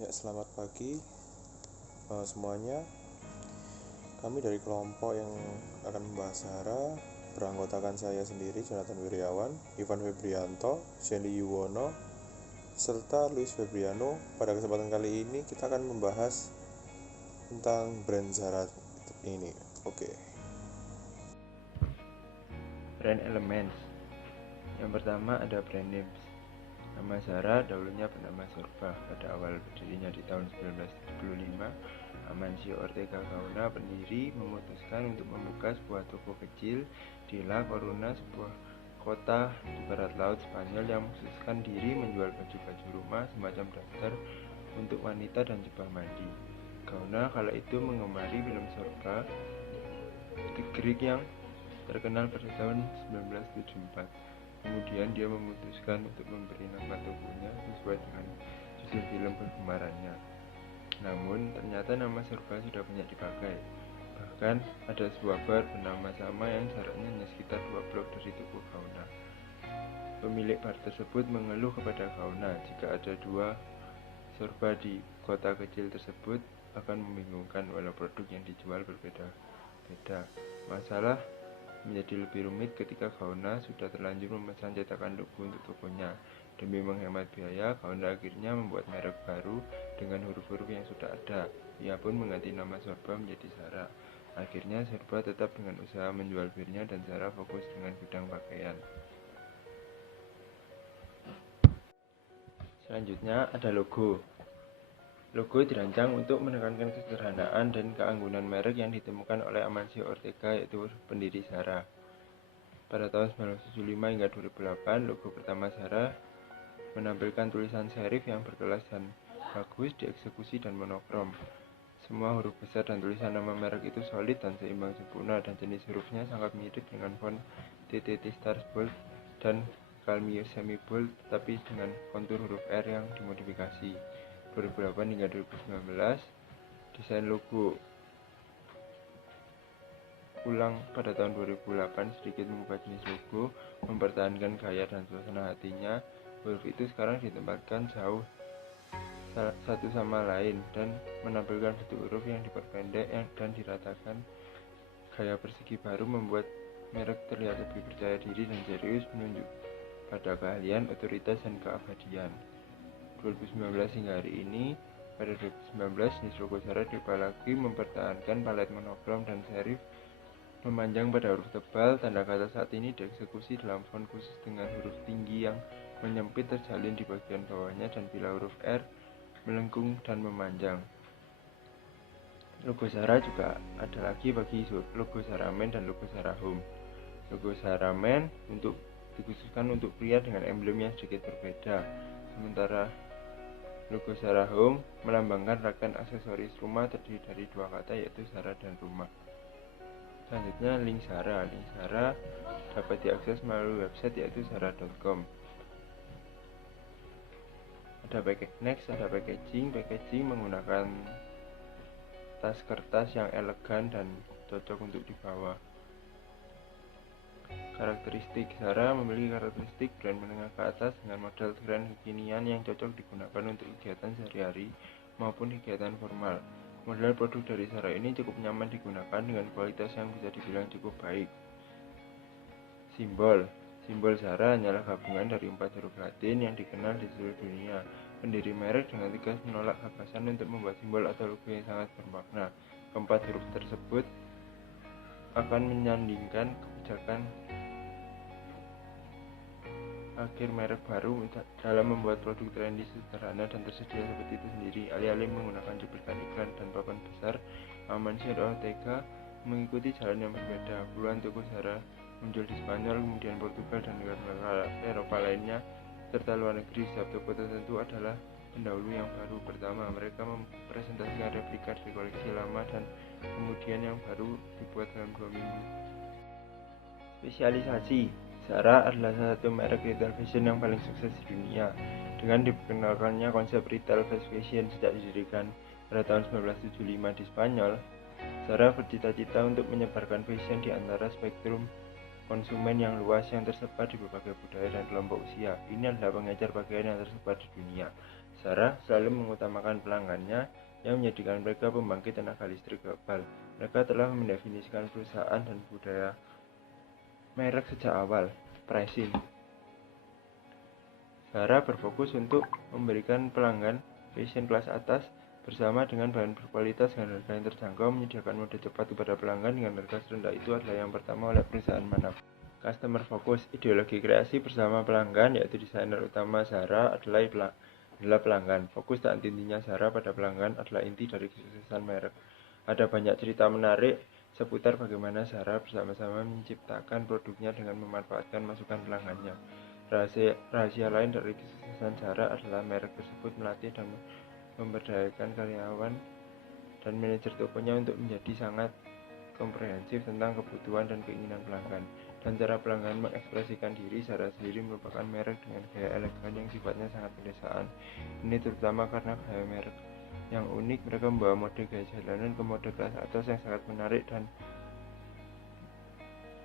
Ya, selamat pagi semuanya. Kami dari kelompok yang akan membahas SARA beranggotakan saya sendiri, Jonathan Wiryawan, Ivan Febrianto, Jenny Yuwono, serta Luis Febriano. Pada kesempatan kali ini kita akan membahas tentang brand SARA ini. Oke. Brand Elements. Yang pertama ada brand names. Nama Zara dahulunya bernama Sorba. Pada awal berdirinya di tahun 1975, Amancio Ortega Gaona, pendiri, memutuskan untuk membuka sebuah toko kecil di La Coruna, sebuah kota di barat laut Spanyol yang mengkhususkan diri menjual baju-baju rumah semacam daster untuk wanita dan jubah mandi. Gaona kala itu mengemari film Sorba The Greek yang terkenal pada tahun 1974. Kemudian dia memutuskan untuk memberi nama tokonya sesuai dengan judul film kegemarannya. Namun ternyata nama Sorba sudah banyak dipakai. Bahkan ada sebuah bar bernama sama yang jaraknya hanya sekitar 2 blok dari toko Gaona. Pemilik bar tersebut mengeluh kepada Gaona jika ada 2 Sorba di kota kecil tersebut akan membingungkan walau produk yang dijual berbeda-beda. Masalah menjadi lebih rumit ketika Gaona sudah terlanjur memesan cetakan logo untuk tokonya. Demi menghemat biaya, Gaona akhirnya membuat merek baru dengan huruf-huruf yang sudah ada. Ia pun mengganti nama Sorba menjadi Zara. Akhirnya Sorba tetap dengan usaha menjual birnya dan Zara fokus dengan bidang pakaian. Selanjutnya ada logo. Logo dirancang untuk menekankan kesederhanaan dan keanggunan merek yang ditemukan oleh Amancio Ortega, yaitu pendiri Zara. Pada tahun 1975 hingga 2008, logo pertama Zara menampilkan tulisan serif yang berkelas dan bagus, dieksekusi dan monokrom. Semua huruf besar dan tulisan nama merek itu solid dan seimbang sempurna, dan jenis hurufnya sangat mirip dengan font TTT Stars Bold dan Calmio Semi Bold, tetapi dengan kontur huruf R yang dimodifikasi. 2008 hingga 2019, desain logo ulang pada tahun 2008 sedikit mengubah jenis logo, mempertahankan gaya dan suasana hatinya. Huruf itu sekarang ditempatkan jauh satu sama lain dan menampilkan bentuk huruf yang diperpendek dan diratakan. Gaya persegi baru membuat merek terlihat lebih percaya diri dan serius, menunjuk pada keahlian, otoritas, dan keabadian. 2019 hingga hari ini, pada 2019 jenis logo Zara diubah lagi, mempertahankan palet monokrom dan serif memanjang pada huruf tebal. Tanda kata saat ini dieksekusi dalam font khusus dengan huruf tinggi yang menyempit terjalin di bagian bawahnya, dan bila huruf R melengkung dan memanjang. Logo Zara juga ada lagi bagi logo Zara Men dan logo Zara Home. Logo Zara Men dikhususkan untuk pria dengan emblem yang sedikit berbeda, sementara logo Zara Home melambangkan rangkaian aksesoris rumah terdiri dari 2 kata, yaitu Zara dan rumah. Selanjutnya link Zara. Link Zara dapat diakses melalui website, yaitu zara.com. Ada packaging. Packaging menggunakan tas kertas yang elegan dan cocok untuk dibawa. Karakteristik Zara memiliki karakteristik brand menengah ke atas dengan model keren kekinian yang cocok digunakan untuk kegiatan sehari-hari maupun kegiatan formal. Model produk dari Zara ini cukup nyaman digunakan dengan kualitas yang bisa dibilang cukup baik. Simbol Zara hanyalah gabungan dari 4 huruf Latin yang dikenal di seluruh dunia. Pendiri merek dengan tegas menolak gagasan untuk membuat simbol atau logo yang sangat bermakna. Keempat huruf tersebut akan menyandingkan kebijakan akhir merek baru dalam membuat produk trendy, sederhana, dan tersedia seperti itu sendiri. Alih-alih menggunakan cuplikan iklan dan papan besar, Amancio Ortega mengikuti jalan yang berbeda. Puluhan toko Zara muncul di Spanyol, kemudian Portugal, dan negara Eropa lainnya, serta luar negeri. Setiap toko tertentu adalah pendahulu yang baru. Pertama, mereka mempresentasikan replika dari koleksi lama, dan kemudian yang baru dibuat dalam 2 minggu. Spesialisasi Zara adalah salah satu merek retail fashion yang paling sukses di dunia. Dengan diperkenalkannya konsep retail fast fashion sejak didirikan pada tahun 1975 di Spanyol, Zara bercita-cita untuk menyebarkan fashion di antara spektrum konsumen yang luas yang tersebar di berbagai budaya dan kelompok usia. Ini adalah pengecer pakaian yang tersebar di dunia. Zara selalu mengutamakan pelanggannya yang menjadikan mereka pembangkit tenaga listrik global. Mereka telah mendefinisikan perusahaan dan budaya merek sejak awal. Pricing. Zara berfokus untuk memberikan pelanggan fashion kelas atas bersama dengan bahan berkualitas dengan harga yang terjangkau. Menyediakan mode cepat kepada pelanggan dengan harga serendah itu adalah yang pertama oleh perusahaan manapun. Customer focus. Ideologi kreasi bersama pelanggan, yaitu desainer utama Zara adalah pelanggan. Fokus dan intinya Zara pada pelanggan adalah inti dari kesuksesan merek. Ada banyak cerita menarik seputar bagaimana Zara bersama-sama menciptakan produknya dengan memanfaatkan masukan pelanggannya. Rahasia lain dari kesuksesan Zara adalah merek tersebut melatih dan memberdayakan karyawan dan manajer tokonya untuk menjadi sangat komprehensif tentang kebutuhan dan keinginan pelanggan. Dan cara pelanggan mengekspresikan diri. Zara sendiri merupakan merek dengan gaya elegan yang sifatnya sangat pedesaan. Ini terutama karena gaya merek yang unik. Mereka membawa mode gaya jalanan ke mode kelas atas yang sangat menarik dan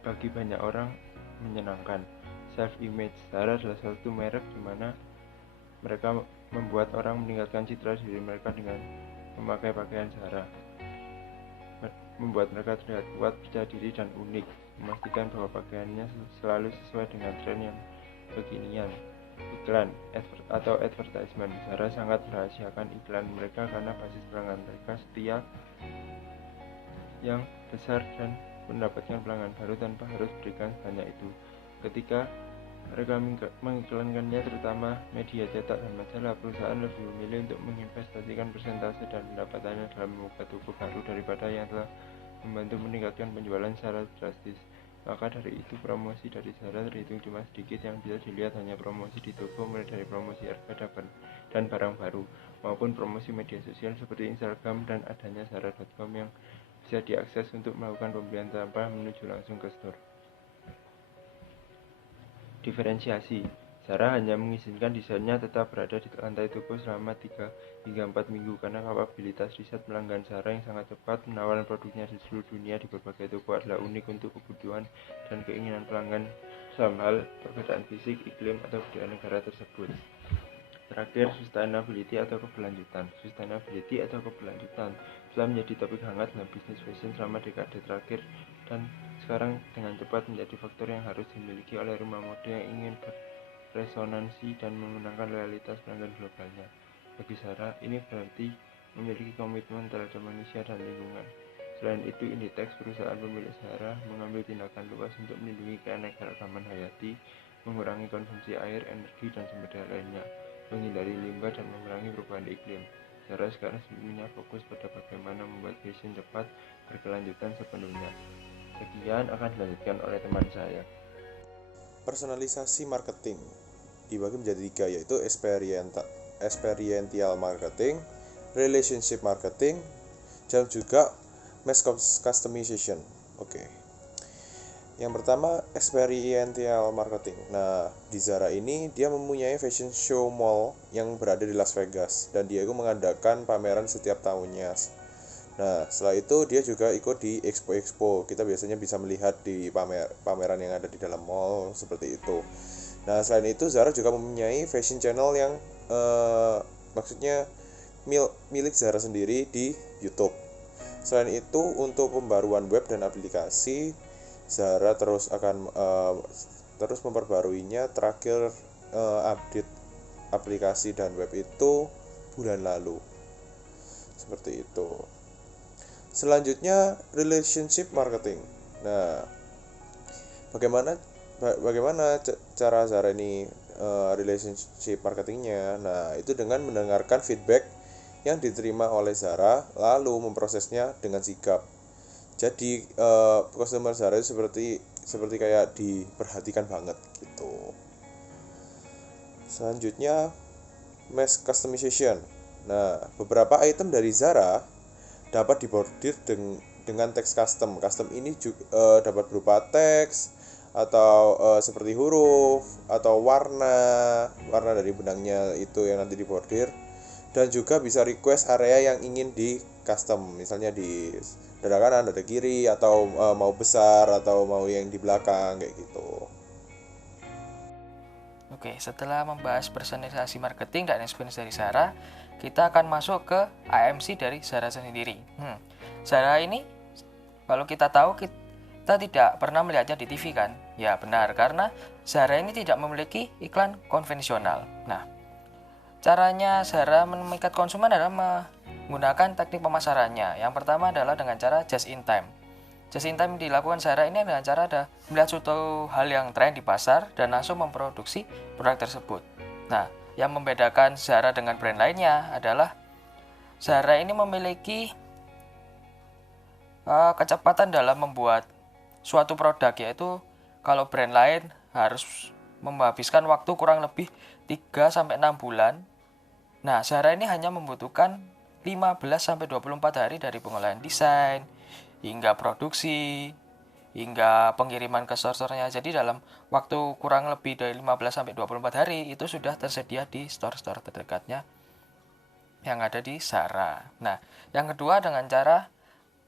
bagi banyak orang menyenangkan. Self-image. Zara adalah salah satu merek di mana mereka membuat orang meningkatkan citra diri mereka dengan memakai pakaian Zara. Membuat mereka terlihat kuat, percaya diri, dan unik. Memastikan bahwa pakaiannya selalu sesuai dengan tren yang kekinian. Iklan atau advertisement. Zara sangat merahasiakan iklan mereka karena basis pelanggan mereka setia yang besar dan mendapatkan pelanggan baru tanpa harus berikan sebanyak itu. Ketika mereka mengiklankannya, terutama media cetak dan majalah, perusahaan lebih memilih untuk menginvestasikan persentase dan pendapatannya dalam membuka toko baru daripada yang telah membantu meningkatkan penjualan secara drastis. Maka dari itu, promosi dari Zara terhitung cuma sedikit. Yang bisa dilihat hanya promosi di toko, mulai dari promosi harga dan barang baru, maupun promosi media sosial seperti Instagram, dan adanya Zara.com yang bisa diakses untuk melakukan pembelian tanpa menuju langsung ke store. Diferensiasi. Zara hanya mengizinkan desainnya tetap berada di lantai toko selama 3 hingga 4 minggu karena kapabilitas riset pelanggan Zara yang sangat cepat. Penawaran produknya di seluruh dunia di berbagai toko adalah unik untuk kebutuhan dan keinginan pelanggan dalam hal perbedaan fisik, iklim, atau budaya negara tersebut. Terakhir, sustainability atau keberlanjutan. Sustainability atau keberlanjutan telah menjadi topik hangat dalam bisnis fashion selama dekade terakhir dan sekarang dengan cepat menjadi faktor yang harus dimiliki oleh rumah mode yang ingin beresonansi dan memenangkan loyalitas pelanggan globalnya. Bagi Zara, ini berarti memiliki komitmen terhadap manusia dan lingkungan. Selain itu, Inditex, perusahaan pemilik Zara, mengambil tindakan luas untuk melindungi keanekaragaman hayati, mengurangi konsumsi air, energi, dan sumber daya lainnya, menghindari limbah, dan mengurangi perubahan iklim. Zara sekarang sebenarnya fokus pada bagaimana membuat fashion cepat berkelanjutan sepenuhnya. Sekian akan dilanjutkan oleh teman saya. Personalisasi marketing dibagi menjadi 3, yaitu experiential marketing, relationship marketing, dan juga mass customization. Oke. Yang pertama, experiential marketing. Nah, di Zara ini dia mempunyai fashion show mall yang berada di Las Vegas, dan dia itu mengadakan pameran setiap tahunnya. Nah, setelah itu dia juga ikut di expo. Kita biasanya bisa melihat di pameran yang ada di dalam mall seperti itu. Nah, selain itu Zara juga mempunyai fashion channel yang maksudnya milik Zara sendiri di YouTube. Selain itu, untuk pembaruan web dan aplikasi, Zara terus akan terus memperbaruinya. Terakhir update aplikasi dan web itu bulan lalu. Seperti itu. Selanjutnya, relationship marketing. Nah, bagaimana cara Zara ini relationship marketingnya? Nah, itu dengan mendengarkan feedback yang diterima oleh Zara, lalu memprosesnya dengan sigap. Jadi customer Zara itu seperti kayak diperhatikan banget gitu. Selanjutnya, mass customization. Nah, beberapa item dari Zara dapat dibordir dengan teks custom. Custom ini juga dapat berupa teks atau seperti huruf atau warna dari benangnya itu yang nanti dibordir, dan juga bisa request area yang ingin di custom, misalnya di dada kanan, dada kiri, atau mau besar atau mau yang di belakang kayak gitu. Oke, setelah membahas personalisasi marketing dan experience dari Zara, kita akan masuk ke AMC dari Zara sendiri. Zara ini, kalau kita tahu, kita tidak pernah melihatnya di TV kan? Ya benar, karena Zara ini tidak memiliki iklan konvensional. Nah, caranya Zara memikat konsumen adalah menggunakan teknik pemasarannya. Yang pertama adalah dengan cara just in time. Just in time dilakukan Zara ini dengan cara melihat suatu hal yang tren di pasar dan langsung memproduksi produk tersebut. Nah, yang membedakan Zara dengan brand lainnya adalah Zara ini memiliki kecepatan dalam membuat suatu produk, yaitu kalau brand lain harus menghabiskan waktu kurang lebih 3-6 bulan. Nah, Zara ini hanya membutuhkan 15-24 hari dari pengolahan desain hingga produksi, hingga pengiriman ke store-store-nya. Jadi dalam waktu kurang lebih dari 15-24 hari itu sudah tersedia di store-store terdekatnya yang ada di Zara. Nah, yang kedua dengan cara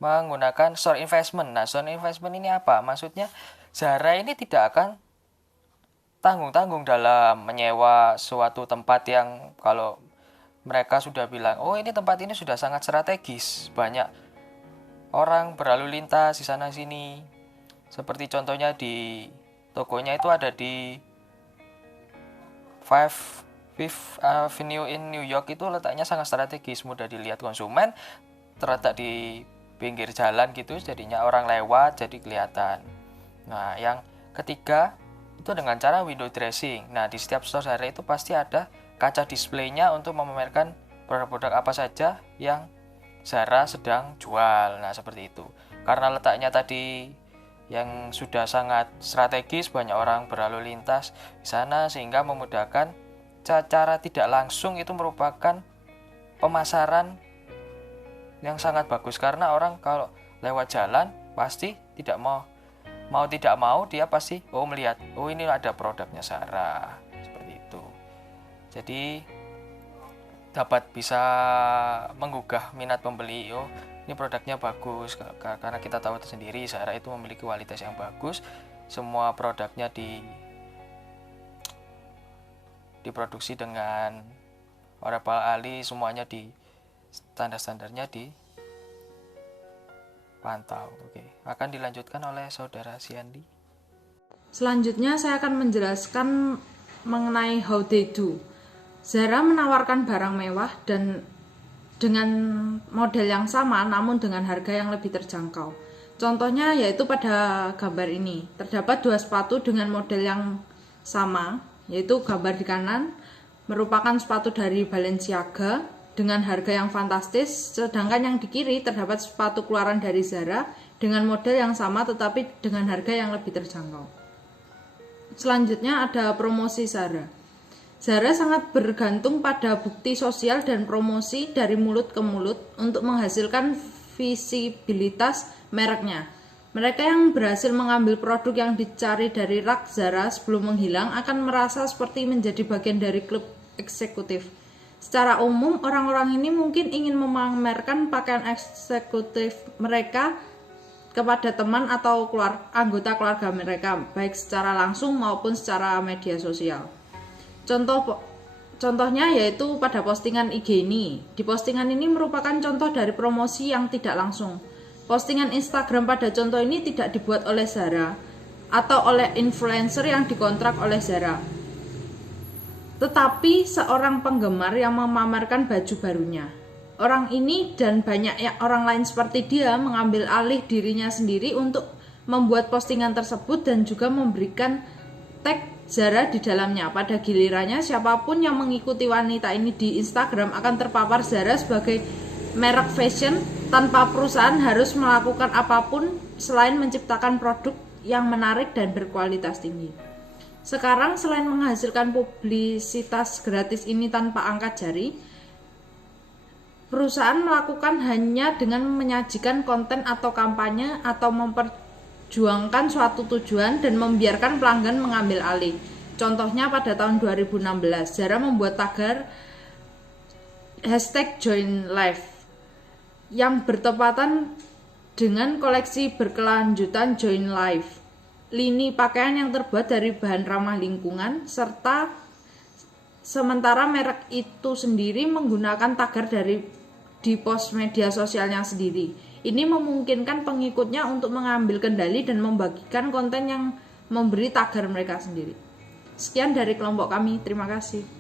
menggunakan store investment. Nah, store investment ini apa? Maksudnya Zara ini tidak akan tanggung-tanggung dalam menyewa suatu tempat yang kalau mereka sudah bilang, oh ini tempat ini sudah sangat strategis, banyak orang berlalu lintas di sana sini. Seperti contohnya di tokonya itu ada di Fifth Avenue in New York, itu letaknya sangat strategis, mudah dilihat konsumen, terletak di pinggir jalan gitu, jadinya orang lewat jadi kelihatan. Nah, yang ketiga itu dengan cara window dressing. Nah, di setiap store Zara itu pasti ada kaca displaynya untuk memamerkan produk-produk apa saja yang Zara sedang jual. Nah, seperti itu. Karena letaknya tadi yang sudah sangat strategis, banyak orang berlalu lintas di sana, sehingga memudahkan secara tidak langsung itu merupakan pemasaran yang sangat bagus. Karena orang kalau lewat jalan pasti tidak mau tidak mau dia pasti melihat, oh ini ada produknya Zara. Seperti itu. Jadi dapat bisa menggugah minat pembeli. Oh, ini produknya bagus, karena kita tahu sendiri Zara itu memiliki kualitas yang bagus. Semua produknya diproduksi dengan Orapal Ali, semuanya di standar-standarnya dipantau. Oke, akan dilanjutkan oleh saudara Siandi. Selanjutnya saya akan menjelaskan mengenai how they do. Zara menawarkan barang mewah dan dengan model yang sama namun dengan harga yang lebih terjangkau. Contohnya yaitu pada gambar ini. Terdapat dua sepatu dengan model yang sama, yaitu gambar di kanan merupakan sepatu dari Balenciaga dengan harga yang fantastis, sedangkan yang di kiri terdapat sepatu keluaran dari Zara dengan model yang sama tetapi dengan harga yang lebih terjangkau. Selanjutnya ada promosi Zara. Zara sangat bergantung pada bukti sosial dan promosi dari mulut ke mulut untuk menghasilkan visibilitas mereknya. Mereka yang berhasil mengambil produk yang dicari dari rak Zara sebelum menghilang akan merasa seperti menjadi bagian dari klub eksekutif. Secara umum, orang-orang ini mungkin ingin memamerkan pakaian eksekutif mereka kepada teman atau anggota keluarga mereka, baik secara langsung maupun secara media sosial. Contohnya yaitu pada postingan IG ini. Di postingan ini merupakan contoh dari promosi yang tidak langsung. Postingan Instagram pada contoh ini tidak dibuat oleh Zara atau oleh influencer yang dikontrak oleh Zara, tetapi seorang penggemar yang memamerkan baju barunya. Orang ini dan banyak orang lain seperti dia mengambil alih dirinya sendiri untuk membuat postingan tersebut dan juga memberikan tag Zara di dalamnya. Pada gilirannya, siapapun yang mengikuti wanita ini di Instagram akan terpapar Zara sebagai merek fashion tanpa perusahaan harus melakukan apapun selain menciptakan produk yang menarik dan berkualitas tinggi. Sekarang selain menghasilkan publisitas gratis ini tanpa angkat jari, perusahaan melakukan hanya dengan menyajikan konten atau kampanye atau memperjuangkan suatu tujuan dan membiarkan pelanggan mengambil alih. Contohnya pada tahun 2016, Zara membuat tagar #JoinLife yang bertepatan dengan koleksi berkelanjutan Join Life. lini pakaian yang terbuat dari bahan ramah lingkungan, serta sementara merek itu sendiri menggunakan tagar di pos media sosialnya sendiri. Ini memungkinkan pengikutnya untuk mengambil kendali dan membagikan konten yang memberi tagar mereka sendiri. Sekian dari kelompok kami, terima kasih.